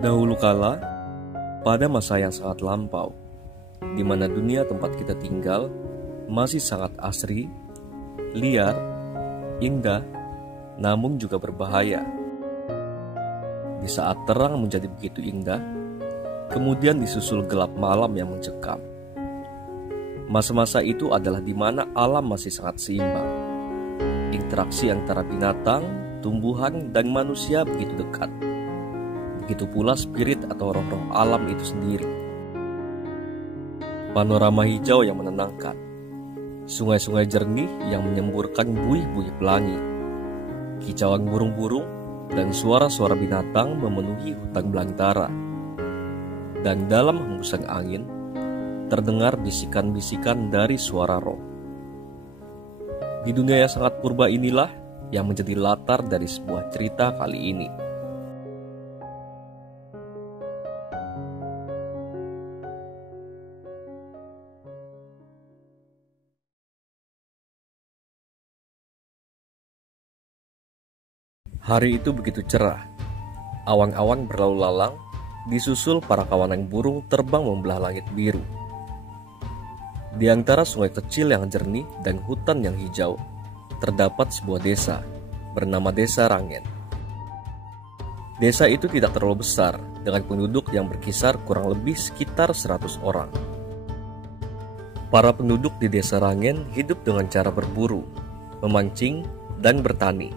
Dahulu kala, pada masa yang sangat lampau, di mana dunia tempat kita tinggal masih sangat asri, liar, indah, namun juga berbahaya. Di saat terang menjadi begitu indah, kemudian disusul gelap malam yang mencekam. Masa-masa itu adalah di mana alam masih sangat seimbang. Interaksi antara binatang, tumbuhan, dan manusia begitu dekat. Begitu pula spirit atau roh-roh alam itu sendiri. Panorama hijau yang menenangkan, sungai-sungai jernih yang menyemburkan buih-buih pelangi, kicauan burung-burung dan suara-suara binatang memenuhi hutan belantara. Dan dalam hembusan angin, terdengar bisikan-bisikan dari suara roh. Di dunia yang sangat purba inilah yang menjadi latar dari sebuah cerita kali ini. Hari itu begitu cerah, awang-awang berlalu lalang, disusul para kawanan burung terbang membelah langit biru. Di antara sungai kecil yang jernih dan hutan yang hijau, terdapat sebuah desa, bernama Desa Rangen. Desa itu tidak terlalu besar, dengan penduduk yang berkisar kurang lebih sekitar 100 orang. Para penduduk di Desa Rangen hidup dengan cara berburu, memancing, dan bertani.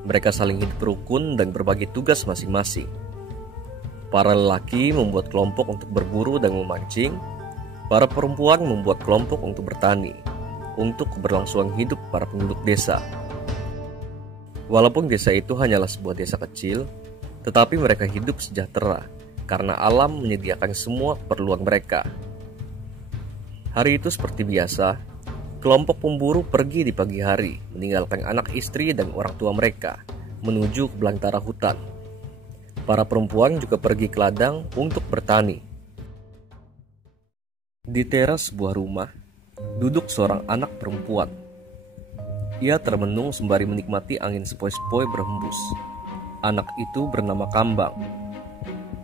Mereka saling hidup rukun dan berbagi tugas masing-masing. Para lelaki membuat kelompok untuk berburu dan memancing. Para perempuan membuat kelompok untuk bertani, untuk keberlangsungan hidup para penduduk desa. Walaupun desa itu hanyalah sebuah desa kecil, tetapi mereka hidup sejahtera karena alam menyediakan semua keperluan mereka. Hari itu seperti biasa, kelompok pemburu pergi di pagi hari, meninggalkan anak istri dan orang tua mereka, menuju ke belantara hutan. Para perempuan juga pergi ke ladang untuk bertani. Di teras sebuah rumah, duduk seorang anak perempuan. Ia termenung sembari menikmati angin sepoi-sepoi berhembus. Anak itu bernama Kambang.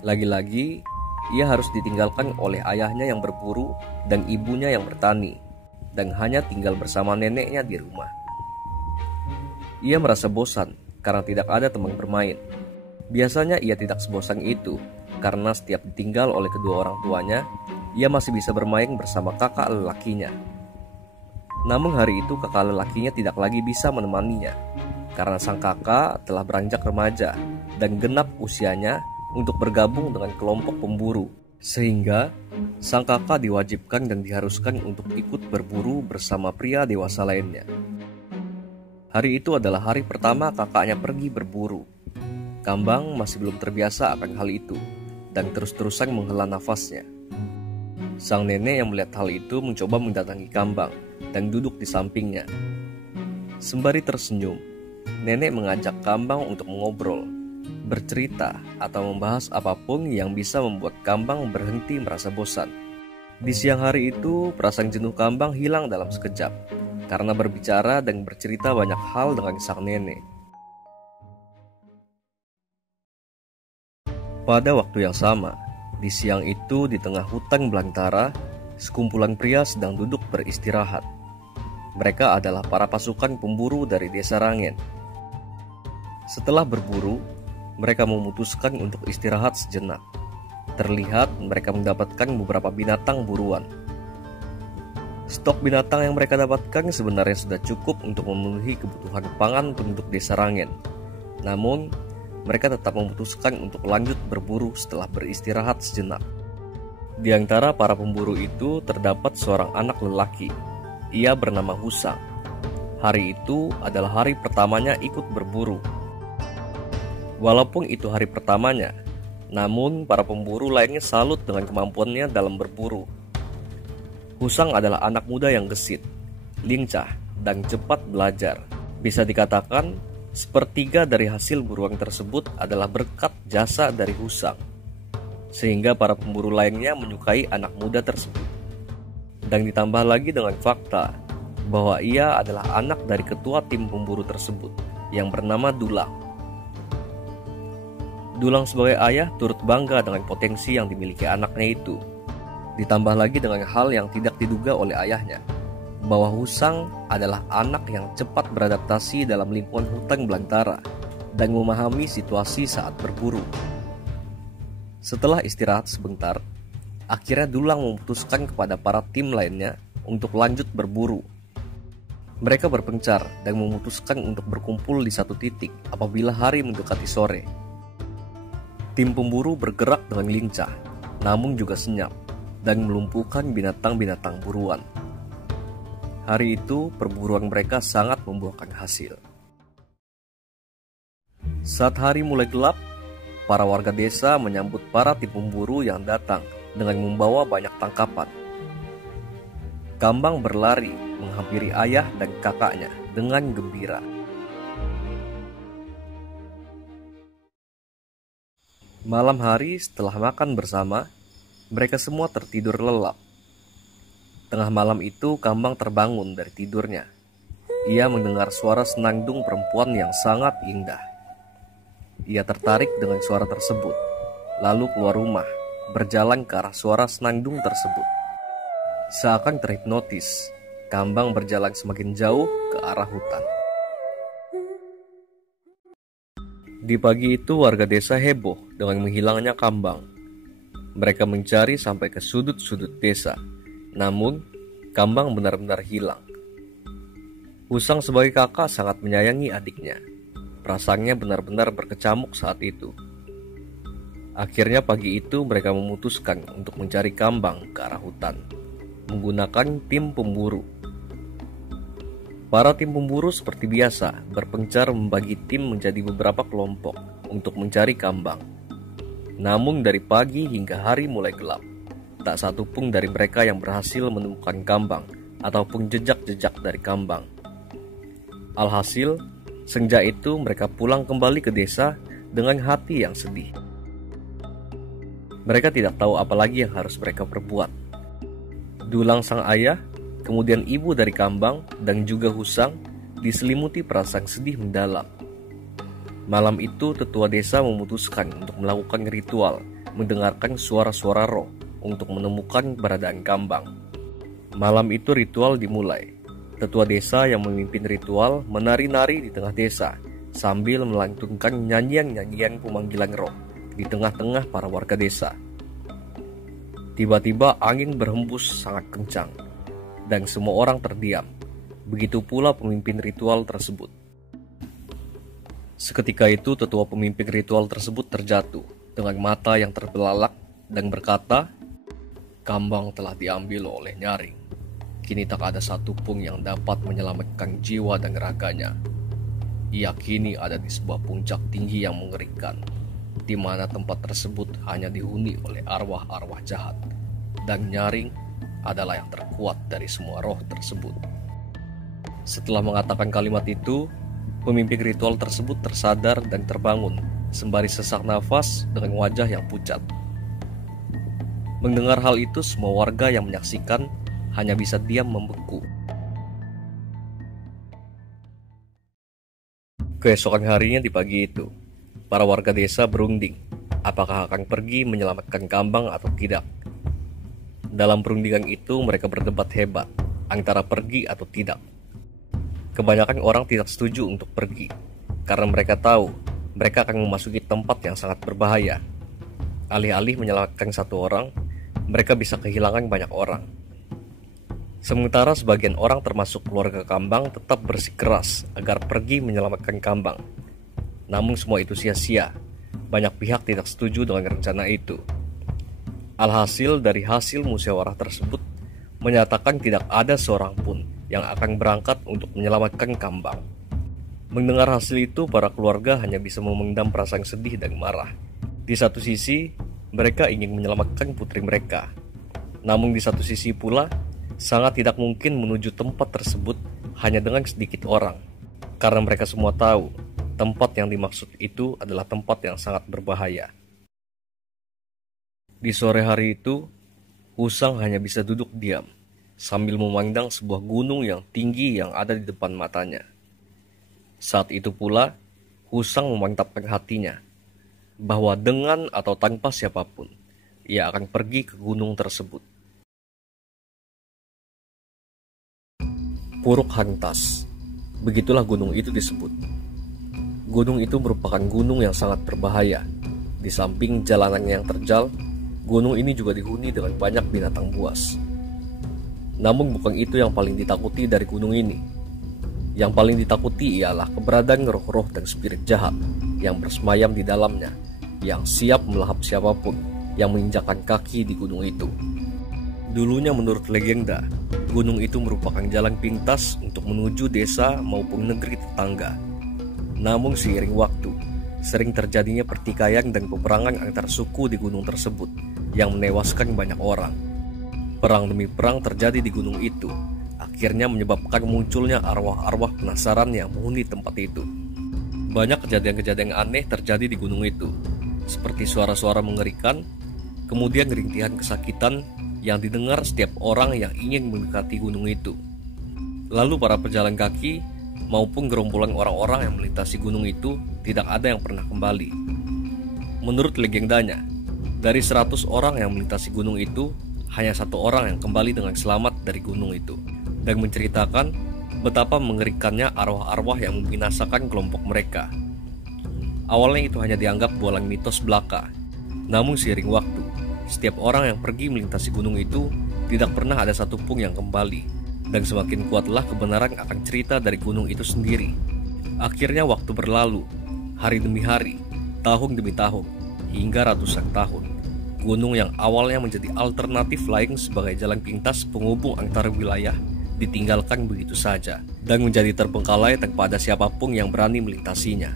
Lagi-lagi, ia harus ditinggalkan oleh ayahnya yang berburu dan ibunya yang bertani, dan hanya tinggal bersama neneknya di rumah. Ia merasa bosan karena tidak ada teman bermain. Biasanya ia tidak sebosan itu, karena setiap ditinggal oleh kedua orang tuanya, ia masih bisa bermain bersama kakak lelakinya. Namun hari itu kakak lelakinya tidak lagi bisa menemaninya, karena sang kakak telah beranjak remaja dan genap usianya untuk bergabung dengan kelompok pemburu. Sehingga sang kakak diwajibkan dan diharuskan untuk ikut berburu bersama pria dewasa lainnya. Hari itu adalah hari pertama kakaknya pergi berburu. Kambang masih belum terbiasa akan hal itu dan terus-terusan menghela nafasnya. Sang nenek yang melihat hal itu mencoba mendatangi Kambang dan duduk di sampingnya. Sembari tersenyum, nenek mengajak Kambang untuk mengobrol, bercerita, atau membahas apapun yang bisa membuat Kambang berhenti merasa bosan. Di siang hari itu, perasaan jenuh Kambang hilang dalam sekejap karena berbicara dan bercerita banyak hal dengan sang nenek. Pada waktu yang sama, di siang itu di tengah hutan belantara, sekumpulan pria sedang duduk beristirahat. Mereka adalah para pasukan pemburu dari Desa Rangen. Setelah berburu, mereka memutuskan untuk istirahat sejenak. Terlihat mereka mendapatkan beberapa binatang buruan. Stok binatang yang mereka dapatkan sebenarnya sudah cukup untuk memenuhi kebutuhan pangan penduduk Desa Rangen. Namun, mereka tetap memutuskan untuk lanjut berburu setelah beristirahat sejenak. Di antara para pemburu itu terdapat seorang anak lelaki. Ia bernama Husang. Hari itu adalah hari pertamanya ikut berburu. Walaupun itu hari pertamanya, namun para pemburu lainnya salut dengan kemampuannya dalam berburu. Husang adalah anak muda yang gesit, lincah, dan cepat belajar. Bisa dikatakan, sepertiga dari hasil buruan tersebut adalah berkat jasa dari Husang, sehingga para pemburu lainnya menyukai anak muda tersebut. Dan ditambah lagi dengan fakta bahwa ia adalah anak dari ketua tim pemburu tersebut yang bernama Dulang. Dulang sebagai ayah turut bangga dengan potensi yang dimiliki anaknya itu. Ditambah lagi dengan hal yang tidak diduga oleh ayahnya, bahwa Husang adalah anak yang cepat beradaptasi dalam lingkungan hutan belantara dan memahami situasi saat berburu. Setelah istirahat sebentar, akhirnya Dulang memutuskan kepada para tim lainnya untuk lanjut berburu. Mereka berpencar dan memutuskan untuk berkumpul di satu titik apabila hari mendekati sore. Tim pemburu bergerak dengan lincah, namun juga senyap, dan melumpuhkan binatang-binatang buruan. Hari itu, perburuan mereka sangat membuahkan hasil. Saat hari mulai gelap, para warga desa menyambut para tim pemburu yang datang dengan membawa banyak tangkapan. Kambang berlari menghampiri ayah dan kakaknya dengan gembira. Malam hari setelah makan bersama, mereka semua tertidur lelap. Tengah malam itu Kambang terbangun dari tidurnya. Ia mendengar suara senandung perempuan yang sangat indah. Ia tertarik dengan suara tersebut, lalu keluar rumah, berjalan ke arah suara senandung tersebut. Seakan terhipnotis, Kambang berjalan semakin jauh ke arah hutan. Di pagi itu warga desa heboh dengan menghilangnya Kambang. Mereka mencari sampai ke sudut-sudut desa, namun Kambang benar-benar hilang. Husang sebagai kakak sangat menyayangi adiknya. Perasaannya benar-benar berkecamuk saat itu. Akhirnya pagi itu mereka memutuskan untuk mencari Kambang ke arah hutan, menggunakan tim pemburu. Para tim pemburu seperti biasa berpencar membagi tim menjadi beberapa kelompok untuk mencari Kambang. Namun dari pagi hingga hari mulai gelap, tak satu pun dari mereka yang berhasil menemukan Kambang ataupun jejak-jejak dari Kambang. Alhasil, senja itu mereka pulang kembali ke desa dengan hati yang sedih. Mereka tidak tahu apa lagi yang harus mereka perbuat. Dulang sang ayah, kemudian ibu dari Kambang dan juga Husang diselimuti perasaan sedih mendalam. Malam itu tetua desa memutuskan untuk melakukan ritual mendengarkan suara-suara roh untuk menemukan keberadaan Kambang. Malam itu ritual dimulai. Tetua desa yang memimpin ritual menari-nari di tengah desa sambil melantunkan nyanyian-nyanyian pemanggilan roh di tengah-tengah para warga desa. Tiba-tiba angin berhembus sangat kencang dan semua orang terdiam. Begitu pula pemimpin ritual tersebut. Seketika itu tetua pemimpin ritual tersebut terjatuh dengan mata yang terbelalak dan berkata, "Kambang telah diambil oleh Nyaring. Kini tak ada satupun yang dapat menyelamatkan jiwa dan raganya. Ia kini ada di sebuah puncak tinggi yang mengerikan, di mana tempat tersebut hanya dihuni oleh arwah-arwah jahat, dan Nyaring adalah yang terkuat dari semua roh tersebut." Setelah mengatakan kalimat itu, pemimpin ritual tersebut tersadar dan terbangun sembari sesak nafas dengan wajah yang pucat. Mendengar hal itu, semua warga yang menyaksikan hanya bisa diam membeku. Keesokan harinya di pagi itu, para warga desa berunding apakah akan pergi menyelamatkan Kambang atau tidak. Dalam perundingan itu mereka berdebat hebat antara pergi atau tidak. Kebanyakan orang tidak setuju untuk pergi karena mereka tahu mereka akan memasuki tempat yang sangat berbahaya. Alih-alih menyelamatkan satu orang, mereka bisa kehilangan banyak orang. Sementara sebagian orang termasuk keluarga Kambang tetap bersikeras agar pergi menyelamatkan Kambang. Namun semua itu sia-sia. Banyak pihak tidak setuju dengan rencana itu. Alhasil dari hasil musyawarah tersebut menyatakan tidak ada seorang pun yang akan berangkat untuk menyelamatkan Kambang. Mendengar hasil itu, para keluarga hanya bisa memendam perasaan sedih dan marah. Di satu sisi, mereka ingin menyelamatkan putri mereka. Namun di satu sisi pula, sangat tidak mungkin menuju tempat tersebut hanya dengan sedikit orang. Karena mereka semua tahu, tempat yang dimaksud itu adalah tempat yang sangat berbahaya. Di sore hari itu, Husang hanya bisa duduk diam sambil memandang sebuah gunung yang tinggi yang ada di depan matanya. Saat itu pula, Husang memantapkan hatinya. bahwa dengan atau tanpa siapapun, ia akan pergi ke gunung tersebut. Puruk Hangtas, begitulah gunung itu disebut. Gunung itu merupakan gunung yang sangat berbahaya. Di samping jalanannya yang terjal, gunung ini juga dihuni dengan banyak binatang buas. Namun bukan itu yang paling ditakuti dari gunung ini. Yang paling ditakuti ialah keberadaan roh-roh dan spirit jahat yang bersemayam di dalamnya, yang siap melahap siapapun yang menginjakkan kaki di gunung itu. Dulunya menurut legenda, gunung itu merupakan jalan pintas untuk menuju desa maupun negeri tetangga. Namun seiring waktu, sering terjadinya pertikaian dan peperangan antar suku di gunung tersebut yang menewaskan banyak orang. Perang demi perang terjadi di gunung itu, akhirnya menyebabkan munculnya arwah-arwah penasaran yang menghuni tempat itu. Banyak kejadian-kejadian aneh terjadi di gunung itu, seperti suara-suara mengerikan, kemudian rintihan kesakitan yang didengar setiap orang yang ingin mendekati gunung itu. Lalu para pejalan kaki maupun gerombolan orang-orang yang melintasi gunung itu tidak ada yang pernah kembali. Menurut legendanya, dari 100 orang yang melintasi gunung itu, hanya 1 orang yang kembali dengan selamat dari gunung itu, dan menceritakan betapa mengerikannya arwah-arwah yang membinasakan kelompok mereka. Awalnya itu hanya dianggap bualan mitos belaka, namun seiring waktu, setiap orang yang pergi melintasi gunung itu tidak pernah ada satupun yang kembali, dan semakin kuatlah kebenaran akan cerita dari gunung itu sendiri. Akhirnya waktu berlalu, hari demi hari, tahun demi tahun, hingga ratusan tahun. Gunung yang awalnya menjadi alternatif lain sebagai jalan pintas penghubung antara wilayah ditinggalkan begitu saja dan menjadi terbengkalai tanpa ada siapapun yang berani melintasinya.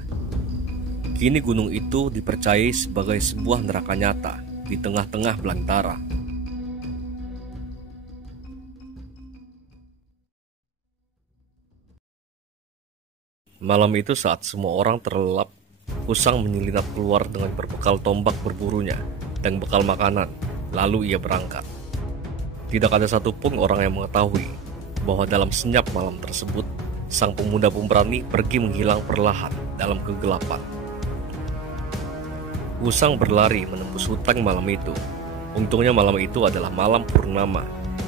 Kini gunung itu dipercayai sebagai sebuah neraka nyata di tengah-tengah belantara. Malam itu saat semua orang terlelap, Husang menyelinap keluar dengan berbekal tombak berburunya dan bekal makanan, lalu ia berangkat. Tidak ada satupun orang yang mengetahui bahwa dalam senyap malam tersebut, sang pemuda pemberani pergi menghilang perlahan dalam kegelapan. Husang berlari menembus hutan malam itu. Untungnya malam itu adalah malam purnama,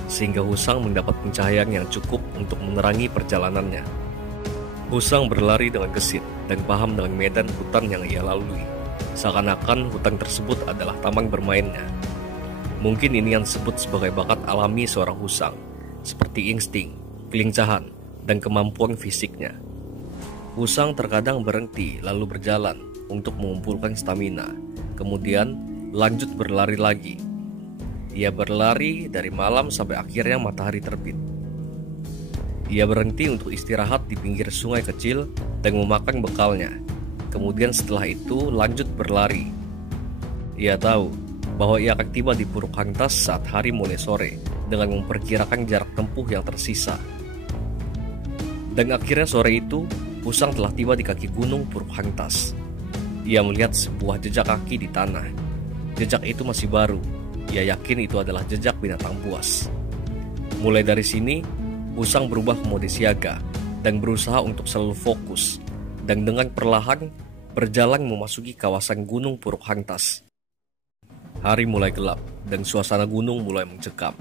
sehingga Husang mendapat pencahayaan yang cukup untuk menerangi perjalanannya. Husang berlari dengan gesit dan paham dengan medan hutan yang ia lalui. Seakan-akan hutan tersebut adalah taman bermainnya. Mungkin ini yang disebut sebagai bakat alami seorang Husang, seperti insting, kelincahan, dan kemampuan fisiknya. Husang terkadang berhenti lalu berjalan untuk mengumpulkan stamina, kemudian lanjut berlari lagi. Ia berlari dari malam sampai akhirnya matahari terbit. Ia berhenti untuk istirahat di pinggir sungai kecil dan memakan bekalnya. Kemudian setelah itu lanjut berlari. Ia tahu bahwa ia akan tiba di Puruk Hangtas saat hari mulai sore dengan memperkirakan jarak tempuh yang tersisa. Dan akhirnya sore itu, Husang telah tiba di kaki gunung Puruk Hangtas. Ia melihat sebuah jejak kaki di tanah. Jejak itu masih baru. Ia yakin itu adalah jejak binatang buas. Mulai dari sini, Husang berubah ke mode siaga dan berusaha untuk selalu fokus, dan dengan perlahan berjalan memasuki kawasan gunung Puruk Hangtas. Hari mulai gelap dan suasana gunung mulai mencekam.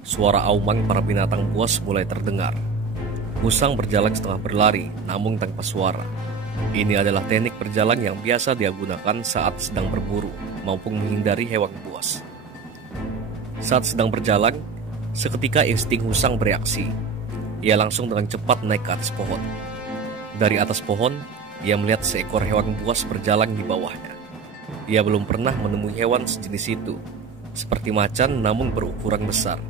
Suara auman para binatang buas mulai terdengar. Husang berjalan setengah berlari namun tanpa suara. Ini adalah teknik berjalan yang biasa dia gunakan saat sedang berburu maupun menghindari hewan buas. Saat sedang berjalan, seketika insting Husang bereaksi. Ia langsung dengan cepat naik ke atas pohon. Dari atas pohon, ia melihat seekor hewan buas berjalan di bawahnya. Ia belum pernah menemui hewan sejenis itu, seperti macan namun berukuran besar.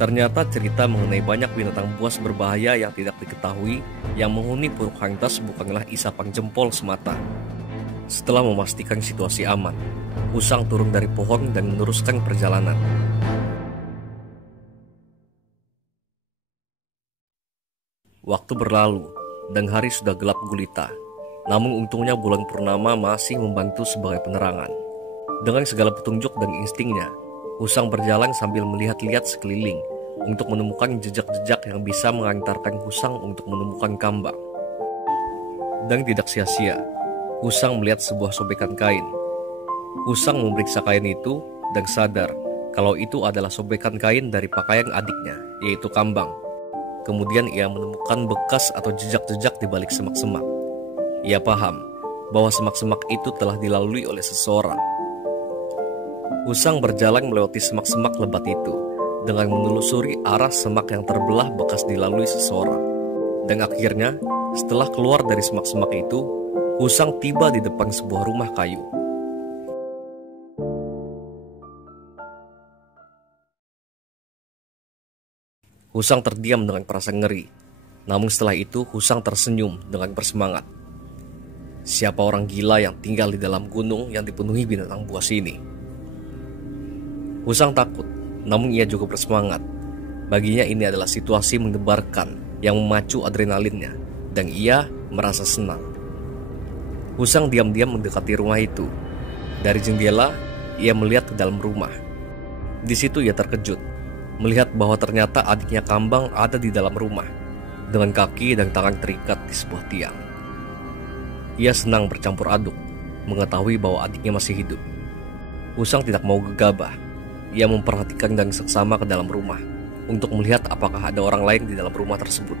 Ternyata cerita mengenai banyak binatang buas berbahaya yang tidak diketahui yang menghuni Puruk Hangtas bukanlah isapan jempol semata. Setelah memastikan situasi aman, Husang turun dari pohon dan meneruskan perjalanan. Waktu berlalu dan hari sudah gelap gulita. Namun untungnya bulan purnama masih membantu sebagai penerangan. Dengan segala petunjuk dan instingnya, Husang berjalan sambil melihat-lihat sekeliling untuk menemukan jejak-jejak yang bisa mengantarkan Husang untuk menemukan kambang. Dan tidak sia-sia, Husang melihat sebuah sobekan kain. Husang memeriksa kain itu dan sadar kalau itu adalah sobekan kain dari pakaian adiknya, yaitu Kambang. Kemudian ia menemukan bekas atau jejak-jejak di balik semak-semak. Ia paham bahwa semak-semak itu telah dilalui oleh seseorang. Husang berjalan melewati semak-semak lebat itu dengan menelusuri arah semak yang terbelah bekas dilalui seseorang. Dan akhirnya, setelah keluar dari semak-semak itu, Husang tiba di depan sebuah rumah kayu. Husang terdiam dengan perasaan ngeri. Namun setelah itu Husang tersenyum dengan bersemangat. Siapa orang gila yang tinggal di dalam gunung yang dipenuhi binatang buas ini? Husang takut, namun ia juga bersemangat. Baginya ini adalah situasi mendebarkan yang memacu adrenalinnya, dan ia merasa senang. Husang diam-diam mendekati rumah itu. Dari jendela, ia melihat ke dalam rumah. Di situ ia terkejut, melihat bahwa ternyata adiknya Kambang ada di dalam rumah, dengan kaki dan tangan terikat di sebuah tiang. Ia senang bercampur aduk, mengetahui bahwa adiknya masih hidup. Husang tidak mau gegabah. Ia memperhatikan dan seksama ke dalam rumah untuk melihat apakah ada orang lain di dalam rumah tersebut.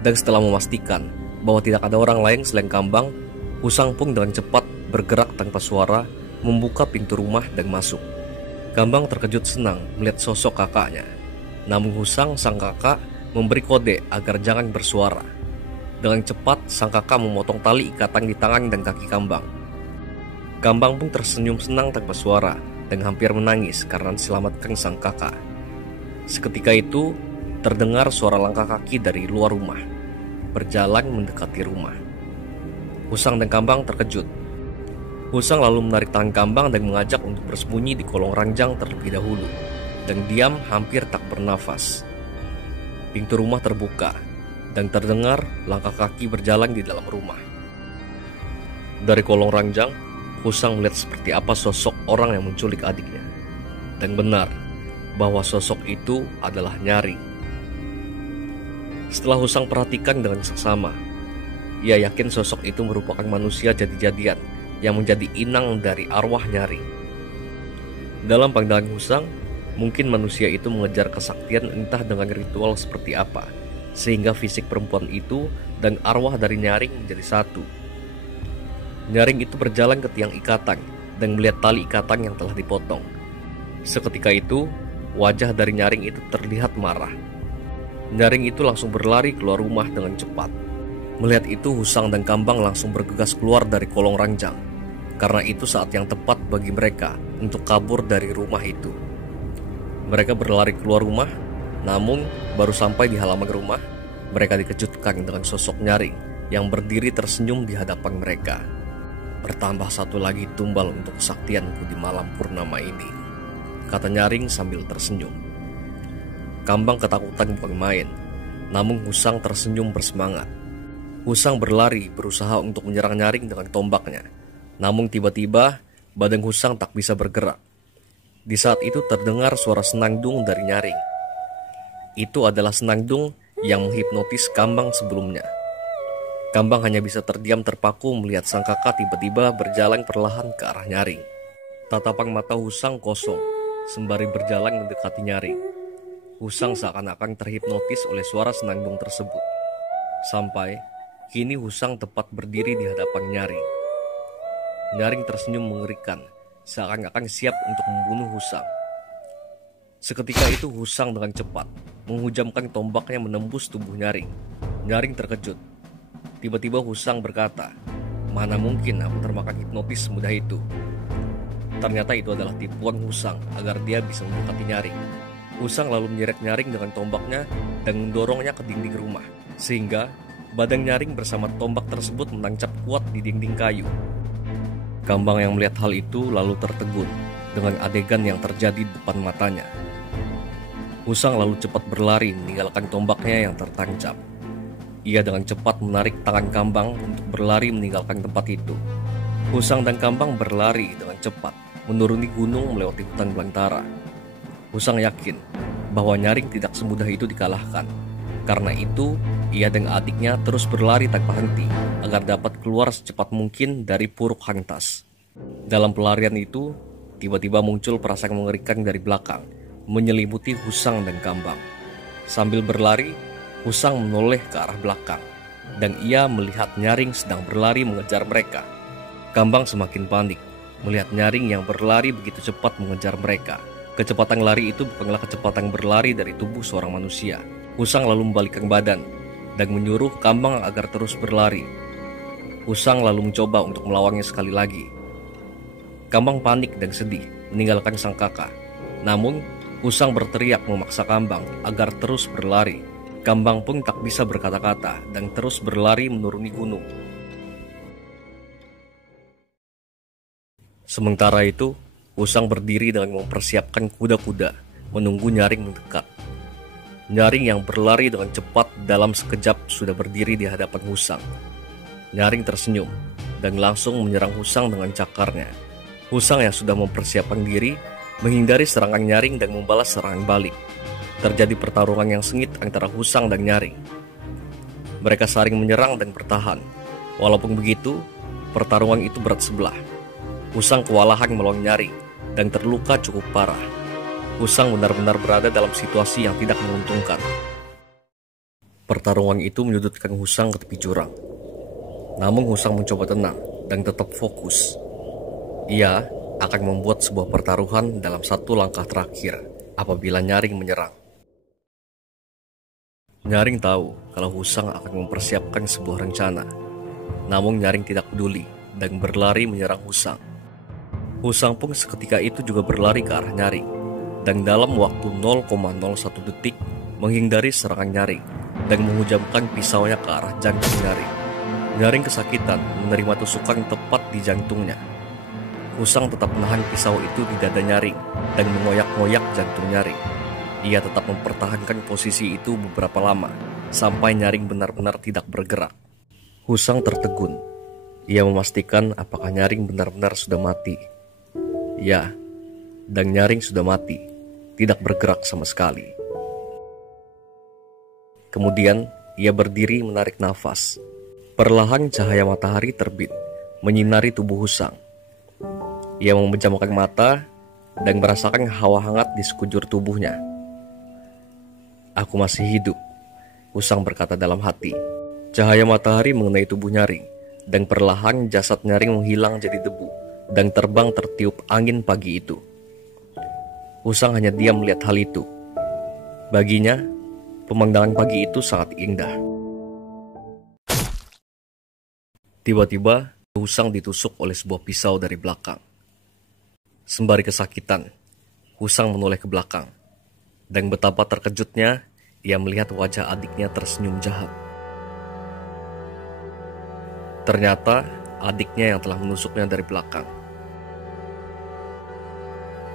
Dan setelah memastikan bahwa tidak ada orang lain selain Kambang, Husang pun dengan cepat bergerak tanpa suara membuka pintu rumah dan masuk. Kambang terkejut senang melihat sosok kakaknya. Namun Husang, sang kakak, memberi kode agar jangan bersuara. Dengan cepat sang kakak memotong tali ikatan di tangan dan kaki Kambang. Kambang pun tersenyum senang tanpa suara dan hampir menangis karena diselamatkan sang kakak. Seketika itu, terdengar suara langkah kaki dari luar rumah, berjalan mendekati rumah. Husang dan Kambang terkejut. Husang lalu menarik tangan Kambang dan mengajak untuk bersembunyi di kolong ranjang terlebih dahulu, dan diam hampir tak bernafas. Pintu rumah terbuka, dan terdengar langkah kaki berjalan di dalam rumah. Dari kolong ranjang, Husang melihat seperti apa sosok orang yang menculik adiknya. Dan benar bahwa sosok itu adalah Nyaring. Setelah Husang perhatikan dengan seksama, ia yakin sosok itu merupakan manusia jadi-jadian yang menjadi inang dari arwah Nyaring. Dalam pandangan Husang, mungkin manusia itu mengejar kesaktian entah dengan ritual seperti apa, sehingga fisik perempuan itu dan arwah dari Nyaring menjadi satu. Nyaring itu berjalan ke tiang ikatan dan melihat tali ikatan yang telah dipotong. Seketika itu, wajah dari Nyaring itu terlihat marah. Nyaring itu langsung berlari keluar rumah dengan cepat. Melihat itu, Husang dan Kambang langsung bergegas keluar dari kolong ranjang, karena itu saat yang tepat bagi mereka untuk kabur dari rumah itu. Mereka berlari keluar rumah, namun baru sampai di halaman rumah, mereka dikejutkan dengan sosok Nyaring yang berdiri tersenyum di hadapan mereka. "Bertambah satu lagi tumbal untuk kesaktianku di malam purnama ini," kata Nyaring sambil tersenyum. Kambang ketakutan bukan main, namun Husang tersenyum bersemangat. Husang berlari berusaha untuk menyerang Nyaring dengan tombaknya, namun tiba-tiba badan Husang tak bisa bergerak. Di saat itu terdengar suara senandung dari Nyaring. Itu adalah senandung yang menghipnotis Kambang sebelumnya. Kambang hanya bisa terdiam terpaku melihat sang kakak tiba-tiba berjalan perlahan ke arah Nyaring. Tatapan mata Husang kosong, sembari berjalan mendekati Nyaring. Husang seakan-akan terhipnotis oleh suara senandung tersebut. Sampai kini Husang tepat berdiri di hadapan Nyaring. Nyaring tersenyum mengerikan, seakan-akan siap untuk membunuh Husang. Seketika itu Husang dengan cepat menghujamkan tombaknya menembus tubuh Nyaring. Nyaring terkejut. Tiba-tiba Husang berkata, "Mana mungkin aku termakan hipnotis semudah itu?" Ternyata itu adalah tipuan Husang agar dia bisa mendekati Nyaring. Husang lalu menyeret Nyaring dengan tombaknya dan mendorongnya ke dinding rumah, sehingga badan Nyaring bersama tombak tersebut menancap kuat di dinding kayu. Kambang yang melihat hal itu lalu tertegun dengan adegan yang terjadi di depan matanya. Husang lalu cepat berlari meninggalkan tombaknya yang tertancap. Ia dengan cepat menarik tangan Kambang untuk berlari meninggalkan tempat itu. Husang dan Kambang berlari dengan cepat menuruni gunung melewati hutan belantara. Husang yakin bahwa Nyaring tidak semudah itu dikalahkan, Karena itu, ia dan adiknya terus berlari tanpa henti agar dapat keluar secepat mungkin dari Puruk Hang Tas. Dalam pelarian itu, tiba-tiba muncul perasaan mengerikan dari belakang, menyelimuti Husang dan Kambang. Sambil berlari, Husang menoleh ke arah belakang, dan ia melihat Nyaring sedang berlari mengejar mereka. Kambang semakin panik melihat Nyaring yang berlari begitu cepat mengejar mereka. Kecepatan lari itu bukanlah kecepatan berlari dari tubuh seorang manusia. Husang lalu membalikkan badan dan menyuruh Kambang agar terus berlari. Husang lalu mencoba untuk melawannya sekali lagi. Kambang panik dan sedih meninggalkan sang kakak. Namun, Husang berteriak memaksa Kambang agar terus berlari. Kambang pun tak bisa berkata-kata dan terus berlari menuruni gunung. Sementara itu, Husang berdiri dan mempersiapkan kuda-kuda menunggu Nyaring mendekat. Nyaring yang berlari dengan cepat dalam sekejap sudah berdiri di hadapan Husang. Nyaring tersenyum dan langsung menyerang Husang dengan cakarnya. Husang yang sudah mempersiapkan diri menghindari serangan Nyaring dan membalas serangan balik. Terjadi pertarungan yang sengit antara Husang dan Nyaring. Mereka saling menyerang dan bertahan. Walaupun begitu, pertarungan itu berat sebelah. Husang kewalahan melawan Nyaring dan terluka cukup parah. Husang benar-benar berada dalam situasi yang tidak menguntungkan. Pertarungan itu menyudutkan Husang ke tepi jurang. Namun Husang mencoba tenang dan tetap fokus. Ia akan membuat sebuah pertaruhan dalam satu langkah terakhir apabila Nyaring menyerang. Nyaring tahu kalau Husang akan mempersiapkan sebuah rencana. Namun Nyaring tidak peduli dan berlari menyerang Husang. Husang pun seketika itu juga berlari ke arah Nyaring, dan dalam waktu 0,01 detik menghindari serangan Nyaring dan menghujamkan pisaunya ke arah jantung Nyaring. Nyaring kesakitan menerima tusukan tepat di jantungnya. Husang tetap menahan pisau itu di dada Nyaring dan mengoyak-ngoyak jantung Nyaring. Ia tetap mempertahankan posisi itu beberapa lama sampai Nyaring benar-benar tidak bergerak. Husang tertegun. Ia memastikan apakah Nyaring benar-benar sudah mati. Ya, dan Nyaring sudah mati, tidak bergerak sama sekali. Kemudian, ia berdiri menarik nafas. Perlahan cahaya matahari terbit, menyinari tubuh Husang. Ia memejamkan mata dan merasakan hawa hangat di sekujur tubuhnya. "Aku masih hidup," Husang berkata dalam hati. Cahaya matahari mengenai tubuh Nyaring, dan perlahan jasad Nyaring menghilang jadi debu dan terbang tertiup angin pagi itu. Husang hanya diam melihat hal itu. Baginya, pemandangan pagi itu sangat indah. Tiba-tiba, Husang ditusuk oleh sebuah pisau dari belakang. Sembari kesakitan, Husang menoleh ke belakang. Dan betapa terkejutnya, ia melihat wajah adiknya tersenyum jahat. Ternyata, adiknya yang telah menusuknya dari belakang.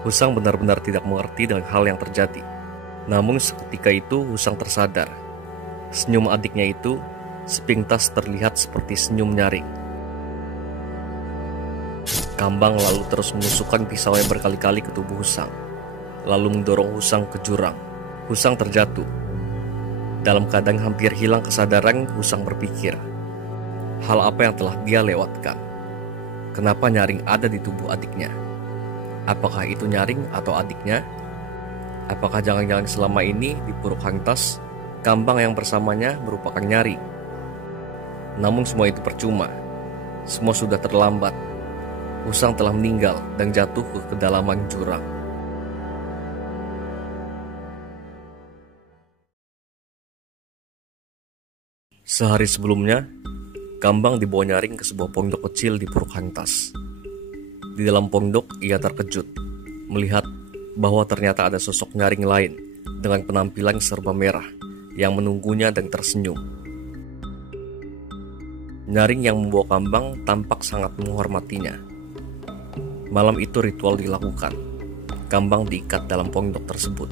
Husang benar-benar tidak mengerti dengan hal yang terjadi. Namun seketika itu Husang tersadar. Senyum adiknya itu sepintas terlihat seperti senyum Nyaring. Kambang lalu terus menusukkan pisaunya berkali-kali ke tubuh Husang, lalu mendorong Husang ke jurang. Husang terjatuh. Dalam keadaan hampir hilang kesadaran, Husang berpikir, hal apa yang telah dia lewatkan? Kenapa Nyaring ada di tubuh adiknya? Apakah itu Nyaring atau adiknya? Apakah jangan-jangan selama ini di Puruk Hang Tas, Kambang yang bersamanya merupakan Nyaring? Namun semua itu percuma. Semua sudah terlambat. Husang telah meninggal dan jatuh ke kedalaman jurang. Sehari sebelumnya, Kambang dibawa Nyaring ke sebuah pondok kecil di Puruk Hang Tas. Di dalam pondok, ia terkejut melihat bahwa ternyata ada sosok Nyaring lain dengan penampilan serba merah yang menunggunya dan tersenyum. Nyaring yang membawa Kambang tampak sangat menghormatinya. Malam itu ritual dilakukan. Kambang diikat dalam pondok tersebut.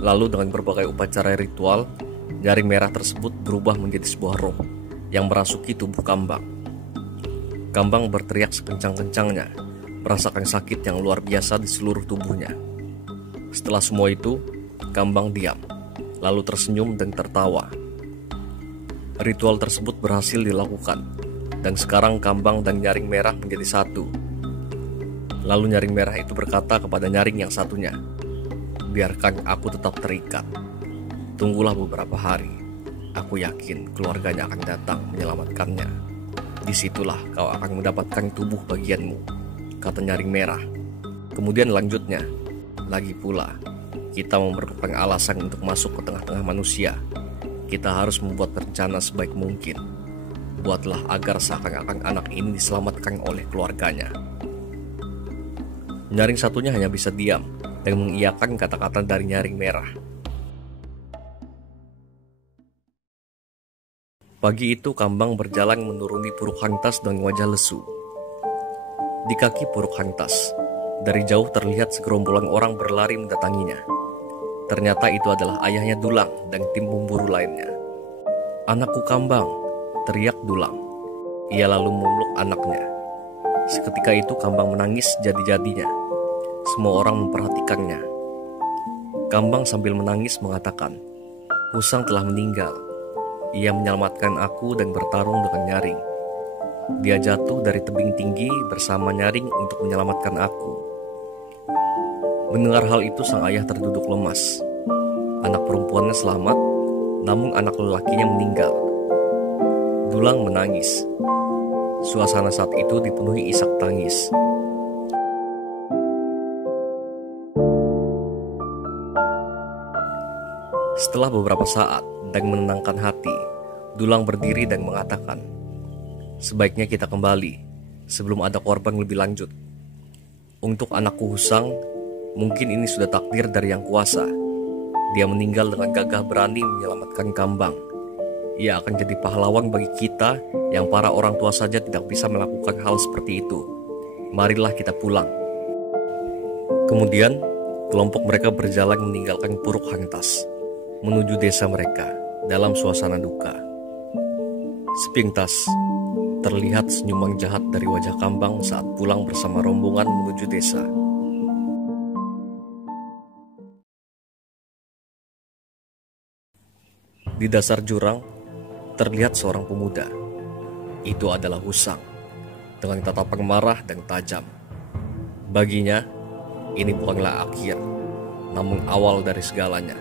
Lalu dengan berbagai upacara ritual, Nyaring merah tersebut berubah menjadi sebuah roh yang merasuki tubuh Kambang. Kambang berteriak sekencang-kencangnya, merasakan sakit yang luar biasa di seluruh tubuhnya. Setelah semua itu, Kambang diam, lalu tersenyum dan tertawa Ritual tersebut berhasil dilakukan, dan sekarang Kambang dan Nyaring Merah menjadi satu. Lalu Nyaring Merah itu berkata kepada Nyaring yang satunya, "Biarkan aku tetap terikat. Tunggulah beberapa hari. Aku yakin keluarganya akan datang menyelamatkannya. Disitulah kau akan mendapatkan tubuh bagianmu," kata Nyaring Merah. Kemudian lanjutnya, "Lagi pula, kita memerlukan alasan untuk masuk ke tengah-tengah manusia. Kita harus membuat rencana sebaik mungkin. Buatlah agar seakan-akan anak ini diselamatkan oleh keluarganya." Nyaring satunya hanya bisa diam dan mengiyakan kata-kata dari Nyaring Merah. Pagi itu Kambang berjalan menuruni Puruk Hangtas dengan wajah lesu. Di kaki Puruk Hangtas, dari jauh terlihat segerombolan orang berlari mendatanginya. Ternyata itu adalah ayahnya Dulang dan tim pemburu lainnya. "Anakku Kambang," teriak Dulang. Ia lalu memeluk anaknya. Seketika itu Kambang menangis jadi-jadinya. Semua orang memperhatikannya. Kambang sambil menangis mengatakan, "Husang telah meninggal. Ia menyelamatkan aku dan bertarung dengan Nyaring. Dia jatuh dari tebing tinggi bersama Nyaring untuk menyelamatkan aku." Mendengar hal itu sang ayah terduduk lemas. Anak perempuannya selamat, namun anak lelakinya meninggal. Dulang menangis. Suasana saat itu dipenuhi isak tangis. Setelah beberapa saat dan menenangkan hati, Dulang berdiri dan mengatakan, "Sebaiknya kita kembali sebelum ada korban lebih lanjut. Untuk anakku Husang, mungkin ini sudah takdir dari Yang Kuasa. Dia meninggal dengan gagah berani menyelamatkan Kambang. Ia akan jadi pahlawan bagi kita yang para orang tua saja tidak bisa melakukan hal seperti itu. Marilah kita pulang." Kemudian, kelompok mereka berjalan meninggalkan Puruk Hangtas, menuju desa mereka dalam suasana duka. Sepintas, terlihat senyuman jahat dari wajah Kambang saat pulang bersama rombongan menuju desa. Di dasar jurang, terlihat seorang pemuda. Itu adalah Husang, dengan tatapan marah dan tajam. Baginya, ini bukanlah akhir, namun awal dari segalanya.